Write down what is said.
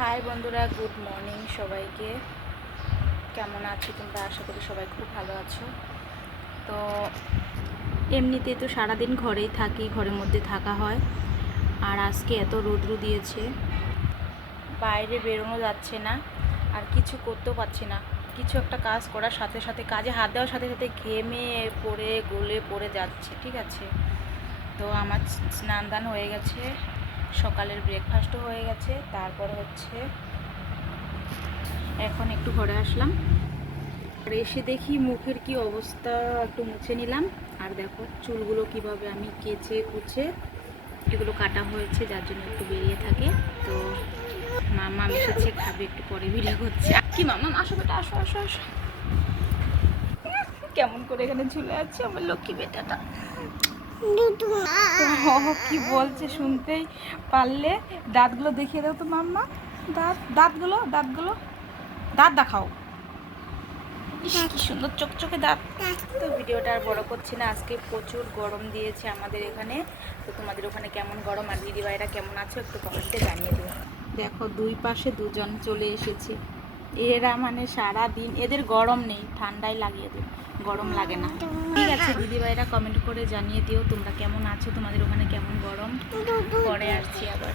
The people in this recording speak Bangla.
হাই বন্ধুরা, গুড মর্নিং সবাইকে। কেমন আছো তোমরা? আশা করি সবাই খুব ভালো আছো। তো এমনিতে তো সারাদিন ঘরেই থাকি, ঘরের মধ্যে থাকা হয়। আর আজকে এত রৌদ্র দিয়েছে, বাইরে বেরোনো যাচ্ছে না, আর কিছু করতেও পারছি না। কিছু একটা কাজ করার সাথে সাথে, কাজে হাত দেওয়ার সাথে সাথে ঘেমে পড়ে গলে পড়ে যাচ্ছে। ঠিক আছে, তো আমার স্নান দান হয়ে গেছে, সকালের ব্রেকফাস্টও হয়ে গেছে। তারপর হচ্ছে এখন একটু ঘরে আসলাম, আর এসে দেখি মুখের কি অবস্থা, একটু মুছে নিলাম। আর দেখো চুলগুলো কিভাবে আমি কেচে কুচে এগুলো কাটা হয়েছে, যার জন্য একটু বেরিয়ে থাকে। তো মামা এসেছে, খাবে, একটু পরে ভিডিও করছে। কি মামা, আসো বেটা, আসো আসো আসো। কেমন করে এখানে ঝুলে আছে আমার লক্ষ্মী বেটাটা। তো কি বলছে শুনতেই পারলে। দাঁতগুলো দেখিয়ে দাও তো মাম্মা, দাঁতগুলো দাঁতগুলো দাঁত দেখাও। কি সুন্দর চকচকে দাঁত। তো ভিডিওটা আর বড় করছি না, আজকে প্রচুর গরম দিয়েছে আমাদের এখানে। তো তোমাদের ওখানে কেমন গরম, আর দিদিভাইরা কেমন আছে একটু কমেন্টে জানিয়ে দিও। দেখো দুই পাশে দুজন চলে এসেছে। এরা মানে সারা দিন এদের গরম নেই, ঠান্ডাই লাগিয়ে দিও, গরম লাগে না। ঠিক আছে দিদিভাইরা, কমেন্ট করে জানিয়ে দিও তোমরা কেমন আছো, তোমাদের ওখানে কেমন গরম। পরে আসছি আবার।